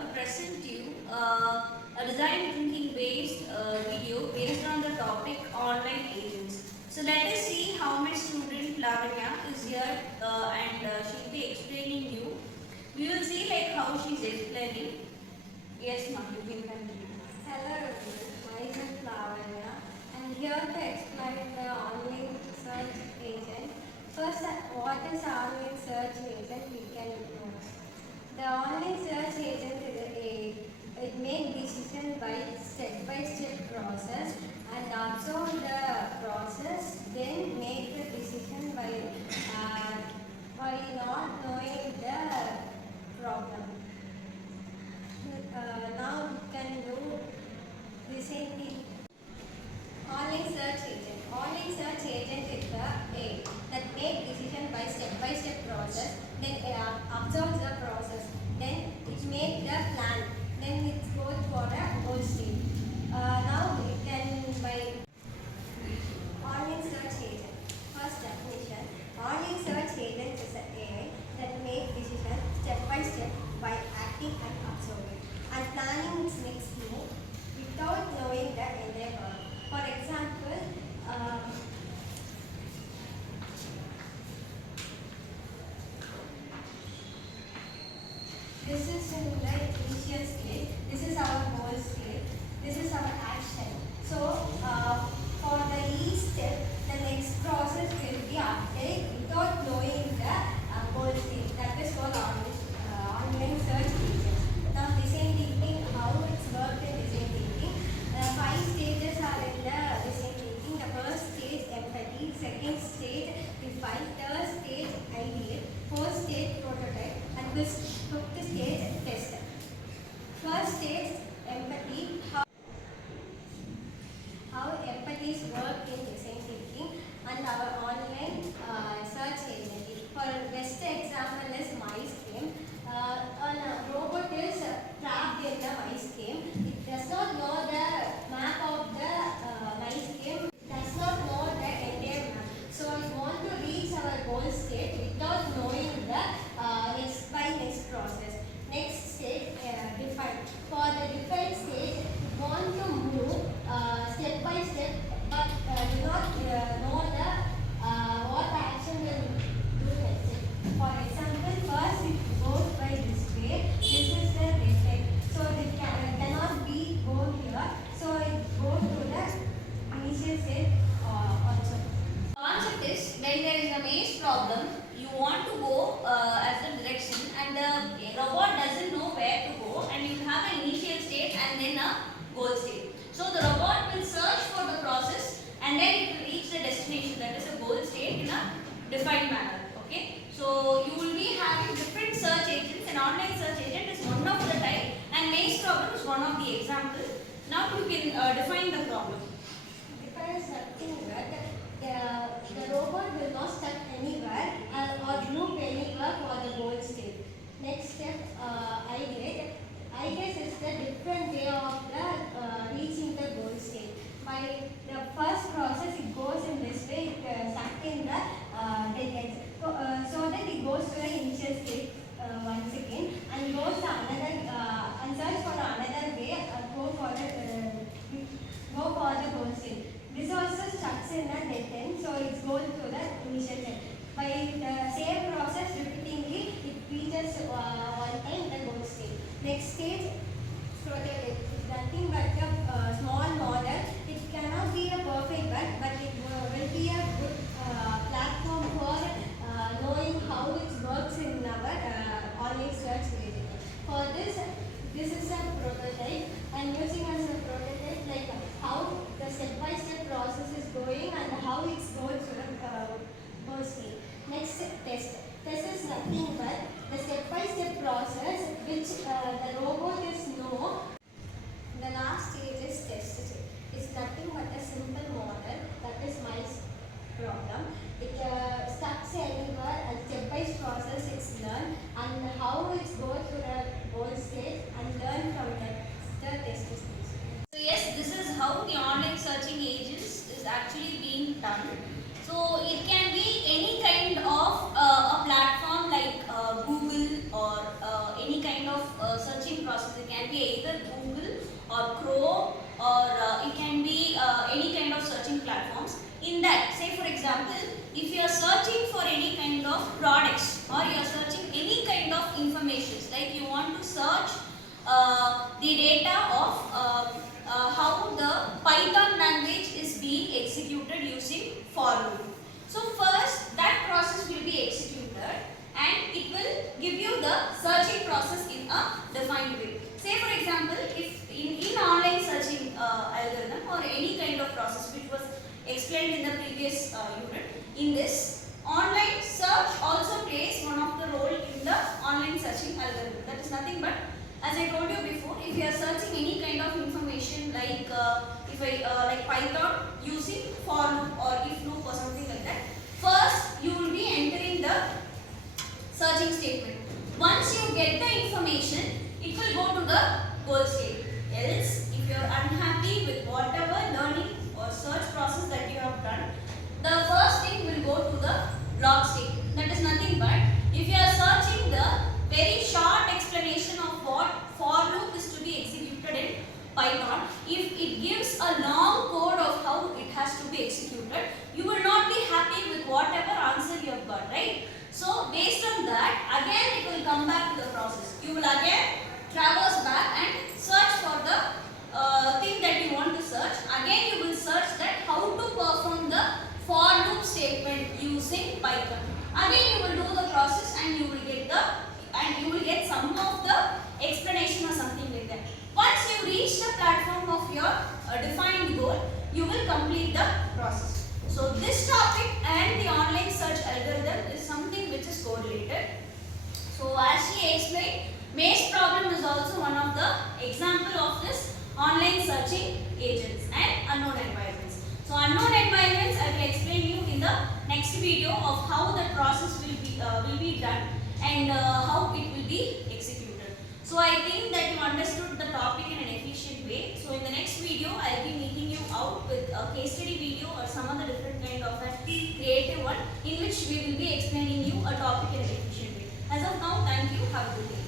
to present you a design thinking based video based on the topic online agents. So let us see how my student Lavanya is here and she'll be explaining you. We will see like how she's explaining. Yes, ma'am, you can continue. Hello everyone, myself Lavanya. I'm here to explain the online search agent. First, what is online search agent? We can know. The online search agent it makes decision by step process and observe the process, then make the decision by not knowing the problem. Now we can do the same thing. Online search agent. Online search agent is the A that make decision by step process, then observes the process, then it make the plan, then it goes for a goal state. Now we can by online search agent. First definition: online search agent is an AI that make decision step by acting and observing and planning its next move without knowing the endeavor. For example, this is in the initial state, this is our goal state, this is our action. So, for the each step, the next process will be update without knowing the goal state. That is called online search agent. Now, design thinking, how it's worked in design thinking. 5 stages are in the design thinking. The first stage, empathy. Second stage, define. Third stage, ideate. Fourth stage, prototype. And fifth stage, test. First stage, empathy. How empathies work in design thinking and our online search agent. For best example is mice game. A robot is trapped in the mice game. It does not know the map of the mice game. It does not know the entire map. So we want to reach our goal state without knowing the next process. Next stage, define. For the define stage, we want to move step by step, but do not know the what action will do next. For example, first it goes by this way. This is the defect. So it cannot be go here. So it goes to the initial state also. Concept is when there is a maze problem, you want to go as a direction and the robot doesn't know where to go, and you have an initial state and then a goal state. So the robot will search for the process and then it will reach the destination, that is a goal state, in a defined manner. Okay. So you will be having different search agents. An online search agent is one of the type and maze problem is one of the examples. Now you can define the problem. Define something that the robot will not stuck anywhere or group anywhere for the goal state. Next step, ideate. Ideate is the different way of the reaching the goal state. By the first process, it goes in this way, it stuck in the dead end. So that it goes to the initial state once again and goes to another and search for another way, go for the goal state. This also starts in a dead end, so it goes to the initial state. By the same process repeatedly, it reaches one time the goal state. Next stage, prototype. It's nothing but a small model. It cannot be a perfect one, but it will be a good platform for knowing how it works in our online search agent. For this is a prototype. I'm using as a prototype like how the step-by-step process is going and how it goes to the goal state. Next, test. Test is nothing but the step-by-step process which the robot is know. The last stage is test stage. It's nothing but a simple model, that is mice problem. It stucks anywhere and step-by-step process it's learned and how it goes to the goal state and learn from the test stage. So yes, this is how the online searching agents is actually being done. So it can be any kind of a platform like Google or any kind of searching process. It can be either Google or Chrome, or it can be any kind of searching platforms. In that, say for example, if you are searching for any kind of products, or you are searching any kind of information, like you want to search the data of how the Python language is being executed using for loop. So first that process will be executed and it will give you the searching process in a defined way. Say for example, if in online searching algorithm or any kind of process which was explained in the previous unit, in this online search also plays one of the role in the online searching algorithm. That is nothing but, as I told you before, if you are searching any kind of information like like Python using for loop or if loop or something like that, first you will be entering the searching statement. Once you get the information, it will go to the goal state. Else, if you are unhappy with whatever learning or search process that you have done, the first thing will go to the block state. That is nothing but, if you are searching the very short explanation of what for loop is to be executed in Python, if it gives a long code of how it has to be executed, you will not be happy with whatever answer you have got, right? So based on that, again it will come back to the process. You will again traverse back and search for the thing that you want to search. Again you will search that how to perform the for loop statement using Python. Again you will do the process and you will get some of the explanation or something like that. Once you reach the platform of your defined goal, you will complete the process. So this topic and the online search algorithm is something which is correlated. So as she explained, maze problem is also one of the example of this online searching agents and unknown environments. So unknown environments I will explain you in the next video of how the process will be done and how it will be executed. So I think that you understood the topic in an efficient way. So in the next video I will be meeting you out with a case study video or some other different kind of a creative one in which we will be explaining you a topic in an efficient way. As of now, thank you. Have a good day.